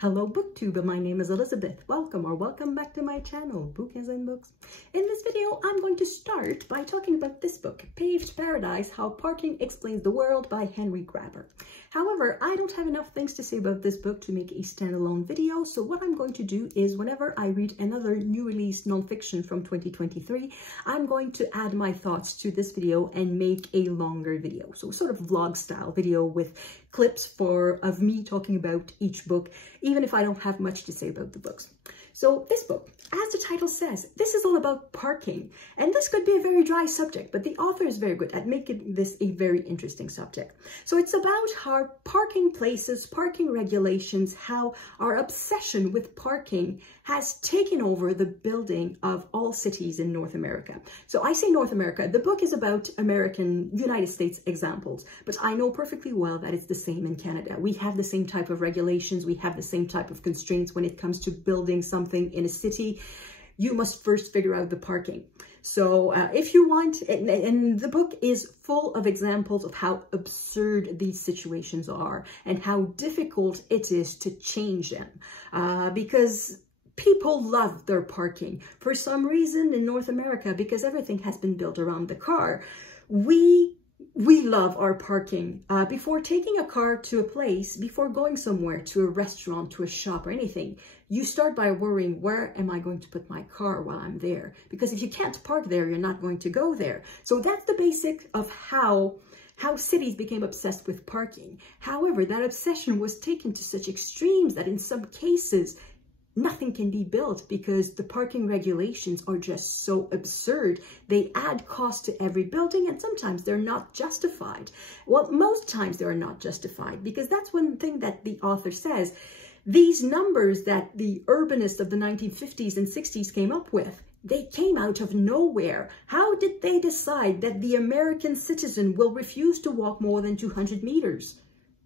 Hello BookTube, my name is Elizabeth. Welcome back to my channel, Book as in Books. In this video, I'm going to start by talking about this book, Paved Paradise, How Parking Explains the World by Henry Grabar. However, I don't have enough things to say about this book to make a standalone video, so what I'm going to do is whenever I read another new release nonfiction from 2023, I'm going to add my thoughts to this video and make a longer video. So sort of vlog style video with clips of me talking about each book, even if I don't have much to say about the books. So this book, as the title says, this is all about parking. And this could be a very dry subject, but the author is very good at making this a very interesting subject. So it's about how parking places, parking regulations, how our obsession with parking has taken over the building of all cities in North America. So I say North America, the book is about United States examples, but I know perfectly well that it's the same in Canada. We have the same type of regulations, we have the same type of constraints when it comes to building something in a city. You must first figure out the parking. So if you want, and the book is full of examples of how absurd these situations are and how difficult it is to change them because people love their parking. For some reason in North America, because everything has been built around the car, we love our parking. Before taking a car to a place, before going somewhere, to a restaurant, to a shop or anything, you start by worrying, where am I going to put my car while I'm there? Because if you can't park there, you're not going to go there. So that's the basic of how cities became obsessed with parking. However, that obsession was taken to such extremes that in some cases, nothing can be built because the parking regulations are just so absurd. They add cost to every building and sometimes they're not justified. Well, most times they are not justified because that's one thing that the author says. These numbers that the urbanists of the 1950s and 60s came up with, they came out of nowhere. How did they decide that the American citizen will refuse to walk more than 200 meters?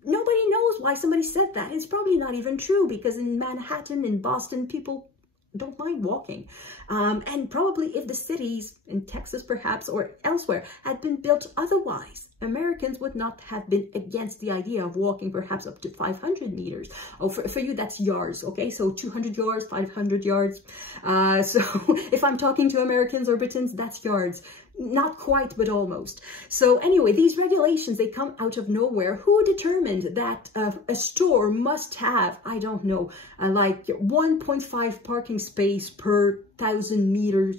Nobody knows why somebody said that. It's probably not even true because in Manhattan, in Boston, people don't mind walking. And probably if the cities in Texas perhaps or elsewhere had been built otherwise, Americans would not have been against the idea of walking perhaps up to 500 meters. Oh, for you, that's yards, okay? So 200 yards, 500 yards. So if I'm talking to Americans or Britons, that's yards. Not quite, but almost. So anyway, these regulations, they come out of nowhere. Who determined that a store must have, I don't know, like 1.5 parking space per 1,000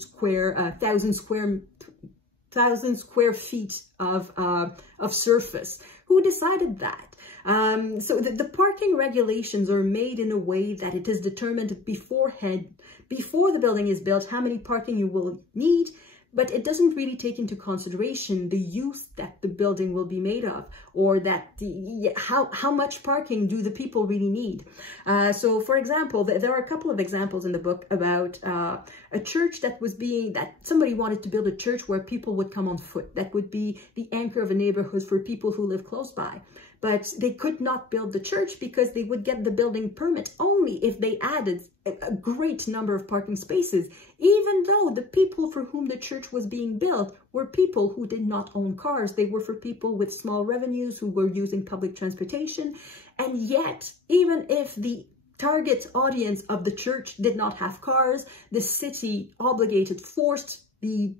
square feet of surface? Who decided that? So the parking regulations are made in a way that it is determined beforehand, before the building is built, how many parking you will need, but it doesn't really take into consideration the use that the building will be made of, or that how much parking do the people really need. So for example, there are a couple of examples in the book about a church that somebody wanted to build a church where people would come on foot. That would be the anchor of a neighborhood for people who live close by. But they could not build the church because they would get the building permit only if they added a great number of parking spaces, even though the people for whom the church was being built were people who did not own cars. They were for people with small revenues who were using public transportation. And yet, even if the target audience of the church did not have cars, the city forced the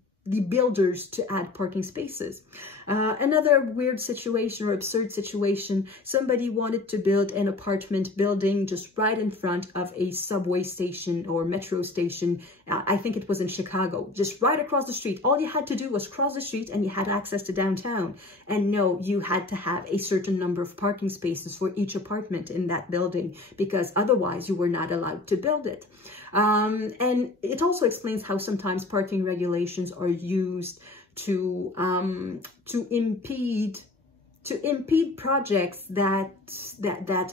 builders to add parking spaces. Another weird situation or absurd situation, somebody wanted to build an apartment building just right in front of a subway station or metro station. I think it was in Chicago, just right across the street. All you had to do was cross the street and you had access to downtown. And no, you had to have a certain number of parking spaces for each apartment in that building because otherwise you were not allowed to build it. And it also explains how sometimes parking regulations are used to impede projects that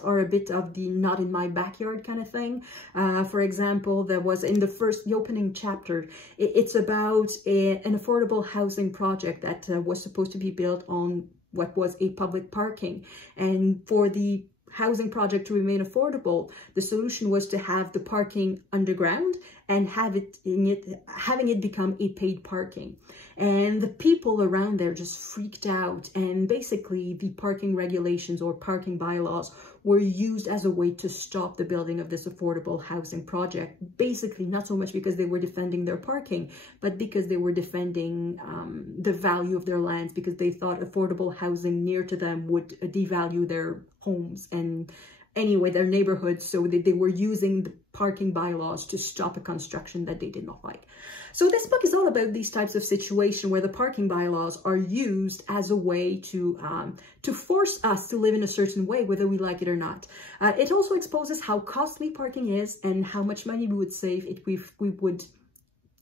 are a bit of the not in my backyard kind of thing. For example, there was in the opening chapter, it's about an affordable housing project that was supposed to be built on what was a public parking, and for the housing project to remain affordable, the solution was to have the parking underground and having it become a paid parking. And the people around there just freaked out, and basically the parking regulations or parking bylaws were used as a way to stop the building of this affordable housing project. Basically, not so much because they were defending their parking, but because they were defending the value of their lands, because they thought affordable housing near to them would devalue their homes and anyway their neighborhoods. So they were using the parking bylaws to stop a construction that they did not like. So this book is all about these types of situations where the parking bylaws are used as a way to force us to live in a certain way, whether we like it or not. It also exposes how costly parking is and how much money we would save if we would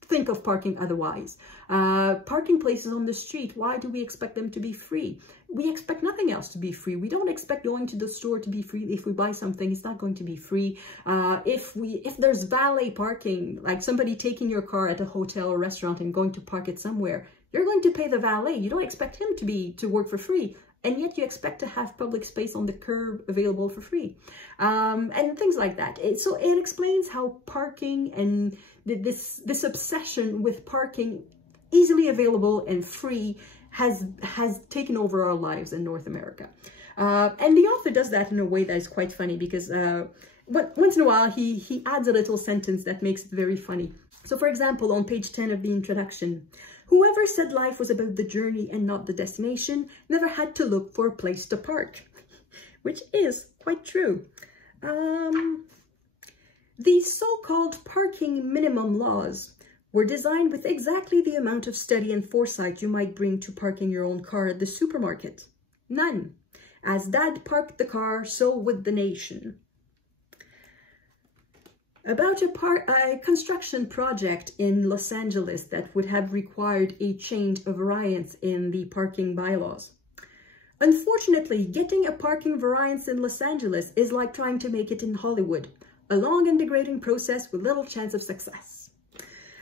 think of parking otherwise. Parking places on the street, why do we expect them to be free? We expect nothing else to be free. We don't expect going to the store to be free. If we buy something, it's not going to be free. If there's valet parking, like somebody taking your car at a hotel or restaurant and going to park it somewhere, you're going to pay the valet. You don't expect him to work for free. And yet you expect to have public space on the curb available for free. And things like that. So it explains how parking and this obsession with parking easily available and free has taken over our lives in North America. And the author does that in a way that is quite funny, because once in a while he adds a little sentence that makes it very funny. So for example, on page 10 of the introduction, whoever said life was about the journey and not the destination never had to look for a place to park, which is quite true. The so-called parking minimum laws were designed with exactly the amount of study and foresight you might bring to parking your own car at the supermarket. None. As Dad parked the car, so would the nation. About a construction project in Los Angeles that would have required a change of variance in the parking bylaws. Unfortunately, getting a parking variance in Los Angeles is like trying to make it in Hollywood, a long and degrading process with little chance of success.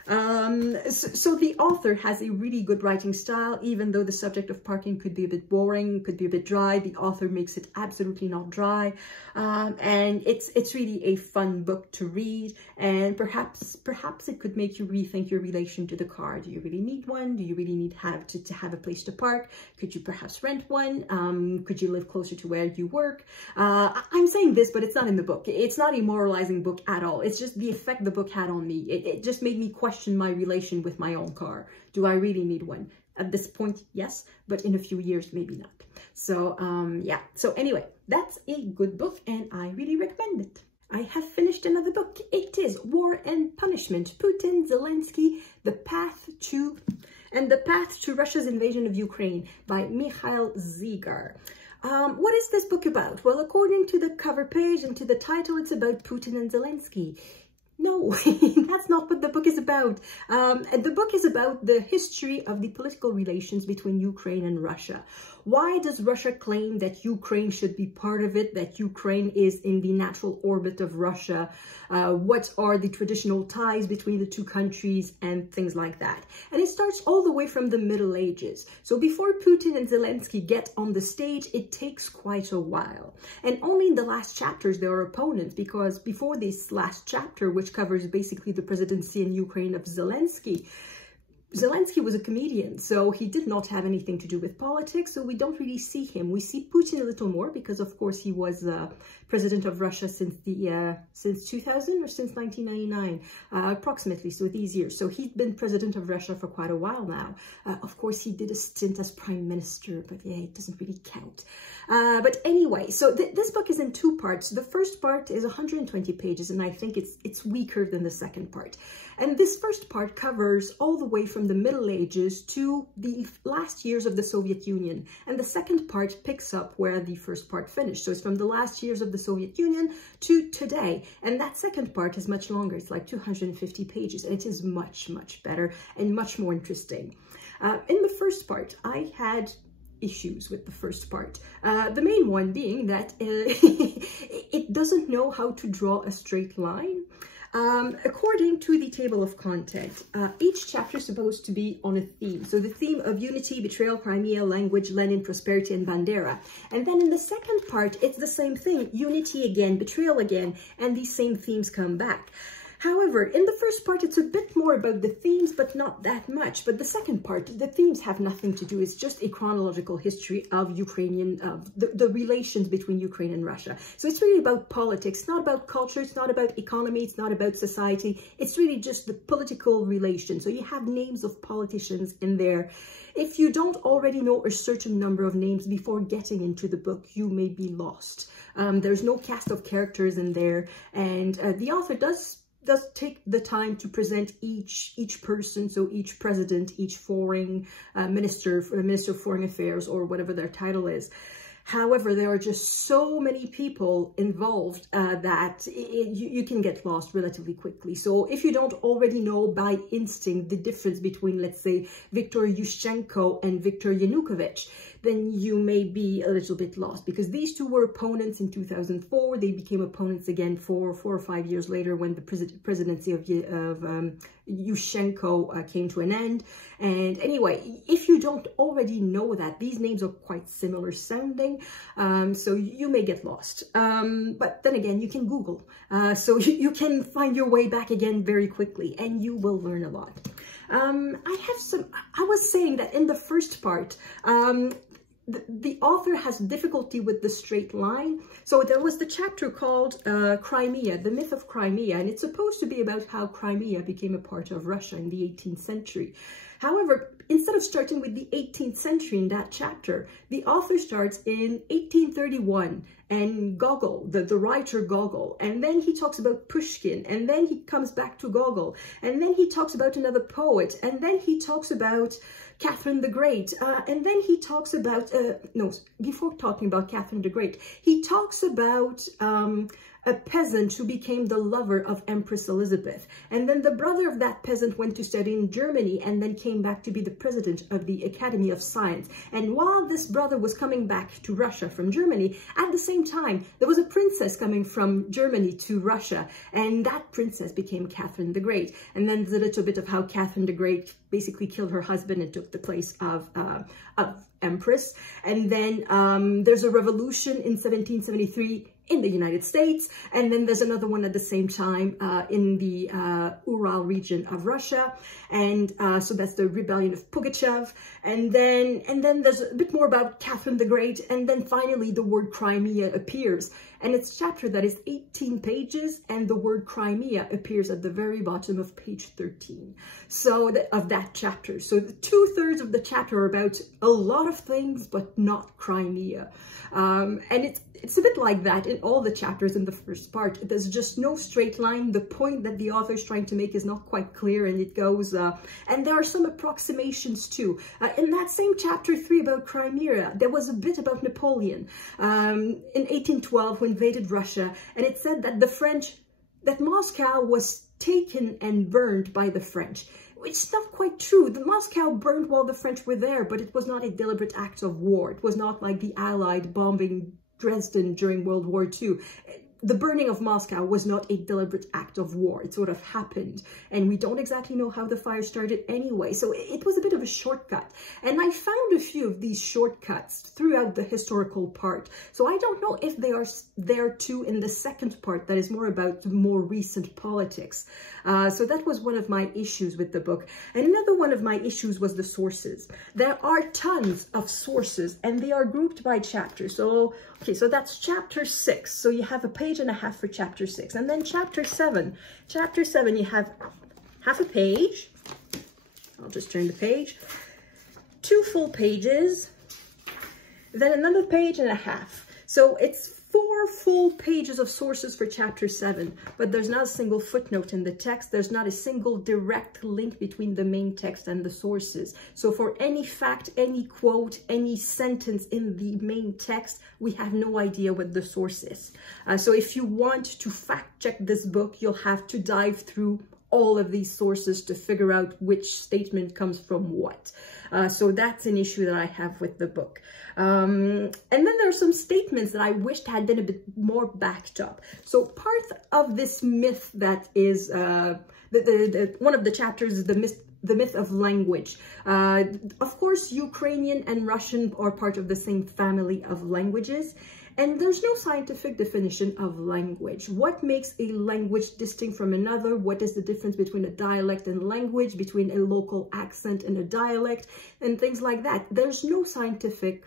So the author has a really good writing style, even though the subject of parking could be a bit boring, could be a bit dry. The author makes it absolutely not dry. And it's really a fun book to read, and perhaps it could make you rethink your relation to the car. Do you really need one? Do you really need to have a place to park? Could you perhaps rent one? Could you live closer to where you work? I'm saying this, but it's not in the book. It's not a moralizing book at all. It's just the effect the book had on me. It just made me question my relation with my own car. Do I really need one? At this point, yes, but in a few years, maybe not. So yeah, so anyway, that's a good book and I really recommend it. I have finished another book. It is War and Punishment, Putin, Zelensky, The Path to Russia's Invasion of Ukraine by Mikhail Zygar. What is this book about? Well, according to the cover page and to the title, it's about Putin and Zelensky. No, that's not what the book is about. The book is about the history of the political relations between Ukraine and Russia. Why does Russia claim that Ukraine should be part of it, that Ukraine is in the natural orbit of Russia? What are the traditional ties between the two countries and things like that? And it starts all the way from the Middle Ages. So before Putin and Zelensky get on the stage, it takes quite a while. And only in the last chapters there are opponents, because before this last chapter, which covers basically the presidency in Ukraine of Zelensky was a comedian, so he did not have anything to do with politics, so we don't really see him. We see Putin a little more because, of course, he was president of Russia since 2000 or since 1999, approximately, so these years. So he's been president of Russia for quite a while now. Of course, he did a stint as prime minister, but yeah, it doesn't really count. But anyway, so this book is in two parts. The first part is 120 pages, and I think it's weaker than the second part. And this first part covers all the way from the Middle Ages to the last years of the Soviet Union. And the second part picks up where the first part finished. So it's from the last years of the Soviet Union to today. And that second part is much longer. It's like 250 pages. And it is much, much better and much more interesting. In the first part, I had issues with the first part. The main one being that it doesn't know how to draw a straight line. According to the table of content, each chapter is supposed to be on a theme. So the theme of unity, betrayal, Crimea, language, Lenin, prosperity, and Bandera. And then in the second part, it's the same thing. Unity again, betrayal again, and these same themes come back. However, in the first part, it's a bit more about the themes, but not that much. But the second part, the themes have nothing to do. It's just a chronological history of Ukrainian, the relations between Ukraine and Russia. So it's really about politics. It's not about culture. It's not about economy. It's not about society. It's really just the political relations. So you have names of politicians in there. If you don't already know a certain number of names before getting into the book, you may be lost. There's no cast of characters in there, and the author does take the time to present each person, so each president, each foreign minister, the Minister of Foreign Affairs, or whatever their title is. However, there are just so many people involved that you can get lost relatively quickly. So if you don't already know by instinct the difference between, let's say, Viktor Yushchenko and Viktor Yanukovych, then you may be a little bit lost, because these two were opponents in 2004. They became opponents again 4 or 5 years later when the presidency of Yushchenko came to an end. And anyway, if you don't already know that, these names are quite similar sounding, so you may get lost. But then again, you can Google, so you can find your way back again very quickly, and you will learn a lot. I was saying that in the first part, the author has difficulty with the straight line. So there was the chapter called Crimea, the myth of Crimea, and it's supposed to be about how Crimea became a part of Russia in the 18th century. However, instead of starting with the 18th century in that chapter, the author starts in 1831 and Gogol, the writer Gogol, and then he talks about Pushkin, and then he comes back to Gogol, and then he talks about another poet, and then he talks about Catherine the Great, and then he talks about, before talking about Catherine the Great, he talks about a peasant who became the lover of Empress Elizabeth. And then the brother of that peasant went to study in Germany and then came back to be the president of the Academy of Science. And while this brother was coming back to Russia from Germany, at the same time, there was a princess coming from Germany to Russia, and that princess became Catherine the Great. And then there's a little bit of how Catherine the Great basically killed her husband and took the place of Empress. And then there's a revolution in 1773 in the United States, and then there's another one at the same time in the Ural region of Russia, and so that's the rebellion of Pugachev, and then there's a bit more about Catherine the Great, and then finally the word Crimea appears, and it's a chapter that is 18 pages, and the word Crimea appears at the very bottom of page 13, so of that chapter. So the 2/3 of the chapter are about a lot of things, but not Crimea, and it's a bit like that in all the chapters in the first part. There's just no straight line. The point that the author is trying to make is not quite clear, and it goes, and there are some approximations too. In that same chapter 3 about Crimea, there was a bit about Napoleon in 1812 who invaded Russia, and it said that that Moscow was taken and burned by the French. It's not quite true. The Moscow burned while the French were there, but it was not a deliberate act of war. It was not like the Allied bombing Dresden during World War II. The burning of Moscow was not a deliberate act of war. It sort of happened, and we don't exactly know how the fire started anyway, so it was a bit of a shortcut. And I found a few of these shortcuts throughout the historical part, so I don't know if they are there too in the second part that is more about more recent politics. So that was one of my issues with the book. And another one of my issues was the sources. There are tons of sources, and they are grouped by chapter. So, okay, so that's chapter 6. So you have a page and a half for chapter 6. And then chapter 7. Chapter 7, you have half a page. I'll just turn the page. 2 full pages. Then another page and a half. So it's 4 full pages of sources for chapter 7, but there's not a single footnote in the text. There's not a single direct link between the main text and the sources. So for any fact, any quote, any sentence in the main text, we have no idea what the source is. So if you want to fact check this book, you'll have to dive through all of these sources to figure out which statement comes from what. So that's an issue that I have with the book. And then there are some statements that I wished had been a bit more backed up. So part of this myth that is, one of the chapters is the myth of language. Of course, Ukrainian and Russian are part of the same family of languages. And there's no scientific definition of language. What makes a language distinct from another? What is the difference between a dialect and language, between a local accent and a dialect, and things like that? There's no scientific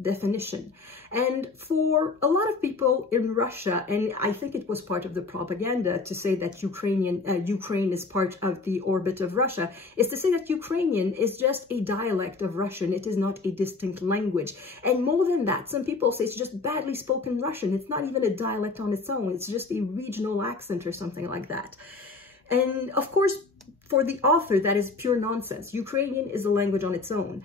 definition. And for a lot of people in Russia, and I think it was part of the propaganda to say that Ukraine is part of the orbit of Russia, is to say that Ukrainian is just a dialect of Russian. It is not a distinct language. And more than that, some people say it's just badly spoken Russian. It's not even a dialect on its own. It's just a regional accent or something like that. And of course, for the author, that is pure nonsense. Ukrainian is a language on its own.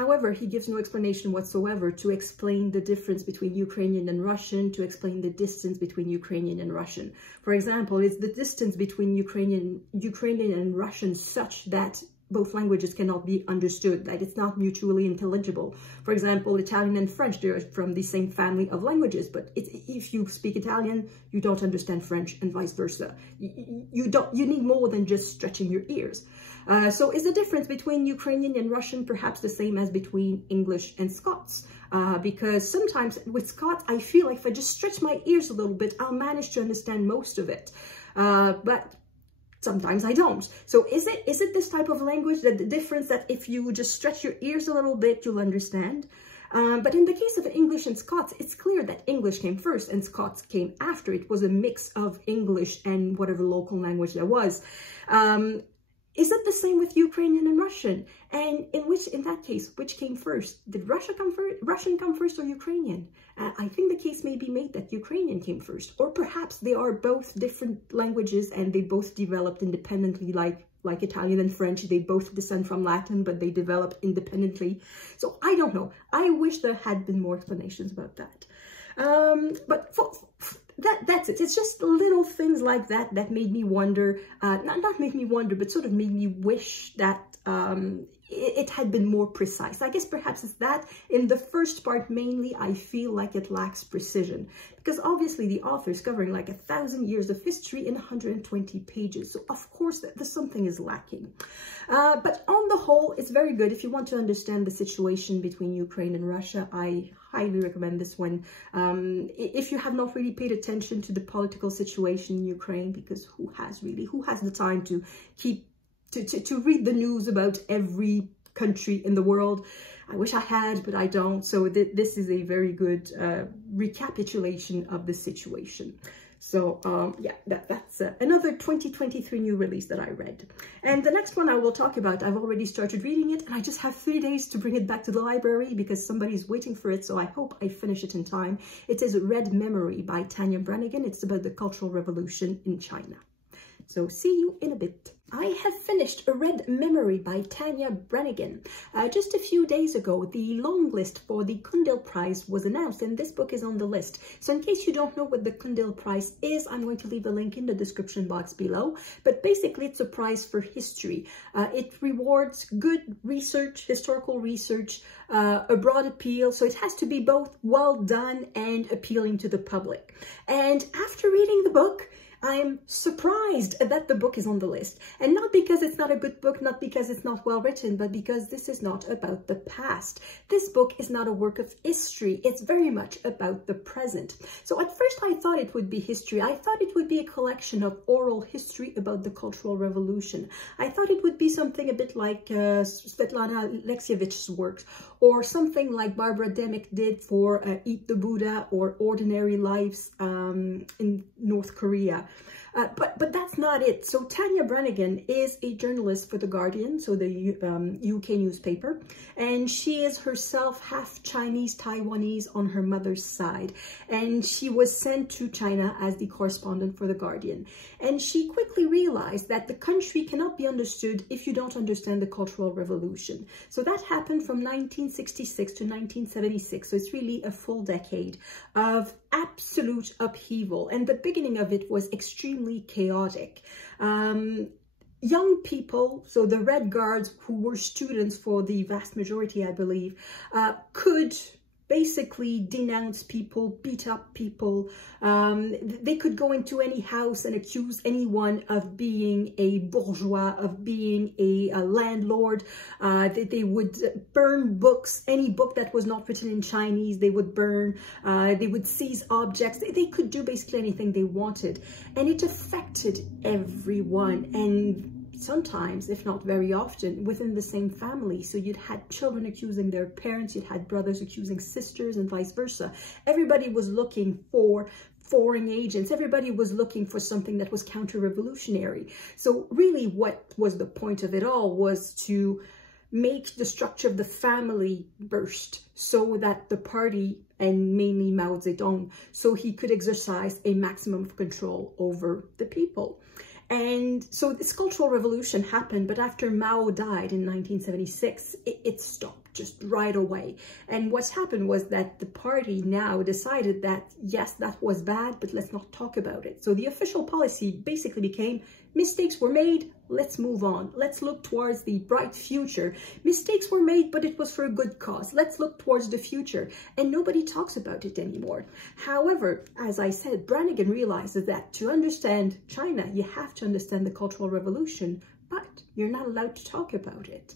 However, he gives no explanation whatsoever to explain the difference between Ukrainian and Russian, to explain the distance between Ukrainian and Russian. For example, is the distance between Ukrainian and Russian such that both languages cannot be understood, that it's not mutually intelligible? For example, Italian and French, they're from the same family of languages, but if you speak Italian, you don't understand French, and vice versa. You need more than just stretching your ears. So is the difference between Ukrainian and Russian perhaps the same as between English and Scots? Because sometimes with Scots, I feel like if I just stretch my ears a little bit, I'll manage to understand most of it. But sometimes I don't. So is it this type of language, that the difference that if you just stretch your ears a little bit, you'll understand? But in the case of English and Scots, it's clear that English came first and Scots came after. It was a mix of English and whatever local language there was. Is it the same with Ukrainian and Russian? And in that case, which came first? Did Russian come first or Ukrainian? I think the case may be made that Ukrainian came first, or perhaps they are both different languages and they both developed independently, like Italian and French. They both descend from Latin, but they developed independently. So I don't know. I wish there had been more explanations about that. But that's it. It's just little things like that that made me wonder, not made me wonder, but sort of made me wish that it had been more precise. I guess perhaps it's that. In the first part, mainly, I feel like it lacks precision, because obviously the author is covering like 1,000 years of history in 120 pages. So of course, something is lacking. But on the whole, it's very good. If you want to understand the situation between Ukraine and Russia, I highly recommend this one. If you have not really paid attention to the political situation in Ukraine, because who has the time to read the news about every country in the world? I wish I had, but I don't. So this is a very good recapitulation of the situation. So yeah, that's another 2023 new release that I read. And the next one I will talk about, I've already started reading it, and I just have 3 days to bring it back to the library because somebody's waiting for it, so I hope I finish it in time. It is Red Memory by Tania Branigan. It's about the Cultural Revolution in China. So see you in a bit. I have finished A Red Memory by Tania Branigan. Just a few days ago, the long list for the Cundhill Prize was announced, and this book is on the list. So in case you don't know what the Cundhill Prize is, I'm going to leave a link in the description box below. But basically, it's a prize for history. It rewards good research, historical research, a broad appeal. So it has to be both well done and appealing to the public. And after reading the book, I'm surprised that the book is on the list. And not because it's not a good book, not because it's not well written, but because this is not about the past. This book is not a work of history. It's very much about the present. So at first I thought it would be history. I thought it would be a collection of oral history about the Cultural Revolution. I thought it would be something a bit like Svetlana Alexievich's works, or something like Barbara Demick did for Eat the Buddha or Ordinary Lives in North Korea. But that's not it. So Tania Branigan is a journalist for The Guardian, so the UK newspaper, and she is herself half Chinese Taiwanese on her mother's side, and she was sent to China as the correspondent for The Guardian. And she quickly realized that the country cannot be understood if you don't understand the Cultural Revolution. So that happened from 1966 to 1976, so it's really a full decade of absolute upheaval, and the beginning of it was extremely chaotic. Young people, so the Red Guards, who were students for the vast majority, I believe, could basically denounce people, beat up people. They could go into any house and accuse anyone of being a bourgeois, of being a landlord. They would burn books, any book that was not written in Chinese, they would burn. They would seize objects. They could do basically anything they wanted. And it affected everyone. And sometimes, if not very often, within the same family. So you'd had children accusing their parents, you'd had brothers accusing sisters, and vice versa. Everybody was looking for foreign agents. Everybody was looking for something that was counter-revolutionary. So really what was the point of it all was to make the structure of the family burst so that the party, and mainly Mao Zedong, so he could exercise a maximum of control over the people. And so this Cultural Revolution happened, but after Mao died in 1976, it stopped just right away. And what's happened was that the party now decided that, yes, that was bad, but let's not talk about it. So the official policy basically became, mistakes were made, let's move on. Let's look towards the bright future. Mistakes were made, but it was for a good cause. Let's look towards the future. And nobody talks about it anymore. However, as I said, Branigan realizes that to understand China, you have to understand the Cultural Revolution, but you're not allowed to talk about it.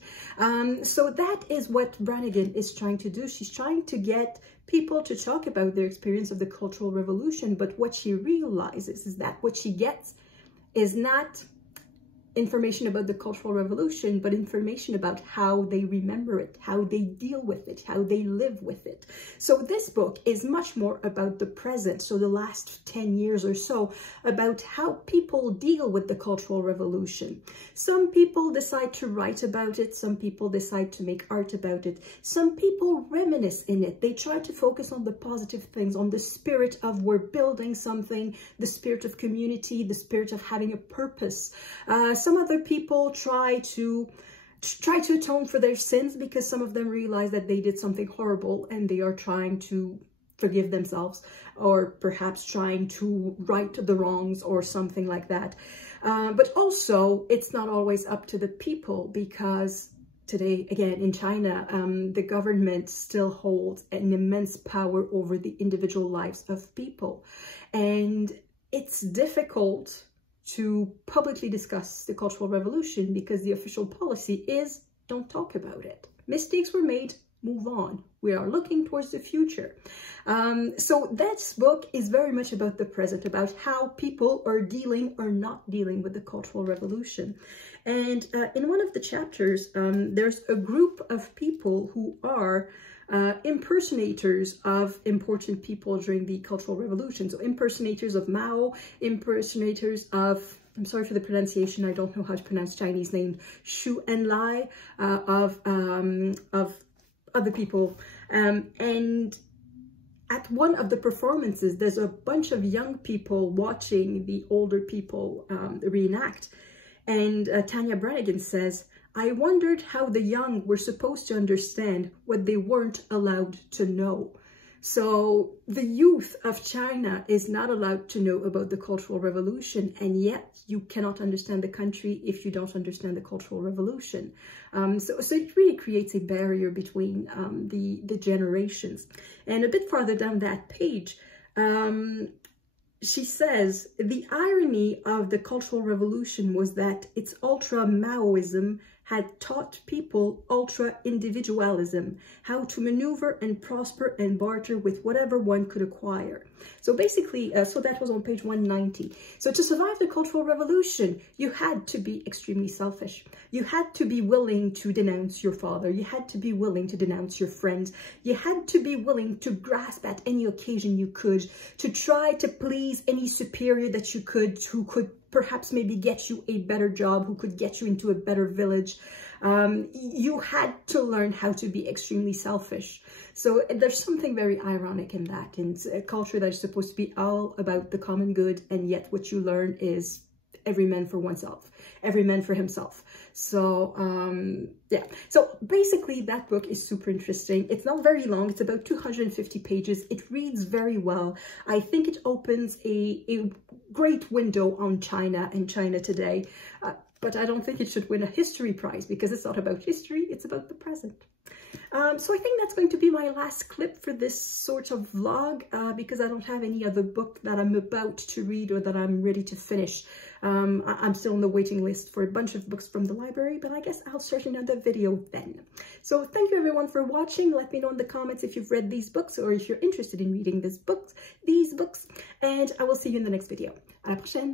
So that is what Branigan is trying to do. She's trying to get people to talk about their experience of the Cultural Revolution, but what she realizes is that what she gets is not information about the Cultural Revolution, but information about how they remember it, how they deal with it, how they live with it. So this book is much more about the present, so the last 10 years or so, about how people deal with the Cultural Revolution. Some people decide to write about it, some people decide to make art about it, some people reminisce in it. They try to focus on the positive things, on the spirit of we're building something, the spirit of community, the spirit of having a purpose. Some other people try to atone for their sins because some of them realize that they did something horrible and they are trying to forgive themselves, or perhaps trying to right the wrongs or something like that. But also, it's not always up to the people, because today, again, in China, the government still holds an immense power over the individual lives of people. And it's difficult to publicly discuss the Cultural Revolution because the official policy is don't talk about it. Mistakes were made, move on. We are looking towards the future. So this book is very much about the present, about how people are dealing or not dealing with the Cultural Revolution. And in one of the chapters, there's a group of people who are impersonators of important people during the Cultural Revolution. So impersonators of Mao, impersonators of, I'm sorry for the pronunciation, I don't know how to pronounce Chinese name, Xu Enlai, of other people. And at one of the performances, there's a bunch of young people watching the older people reenact. And Tania Branigan says, I wondered how the young were supposed to understand what they weren't allowed to know. So the youth of China is not allowed to know about the Cultural Revolution, and yet you cannot understand the country if you don't understand the Cultural Revolution. So it really creates a barrier between the generations. And a bit farther down that page, she says, the irony of the Cultural Revolution was that its ultra-Maoism had taught people ultra-individualism, how to maneuver and prosper and barter with whatever one could acquire. So basically, so that was on page 190. So to survive the Cultural Revolution, you had to be extremely selfish. You had to be willing to denounce your father. You had to be willing to denounce your friends. You had to be willing to grasp at any occasion you could, to try to please any superior that you could, who could perhaps maybe get you a better job, who could get you into a better village. You had to learn how to be extremely selfish. So there's something very ironic in that, in a culture that is supposed to be all about the common good, and yet what you learn is every man for oneself, every man for himself. So yeah, so basically that book is super interesting. It's not very long, it's about 250 pages. It reads very well. I think it opens a great window on China and China today, but I don't think it should win a history prize because it's not about history, it's about the present. So I think that's going to be my last clip for this sort of vlog, because I don't have any other book that I'm about to read or that I'm ready to finish. I'm still on the waiting list for a bunch of books from the library, but I guess I'll start another video then. So thank you everyone for watching. Let me know in the comments if you've read these books or if you're interested in reading these books, and I will see you in the next video. À la prochaine!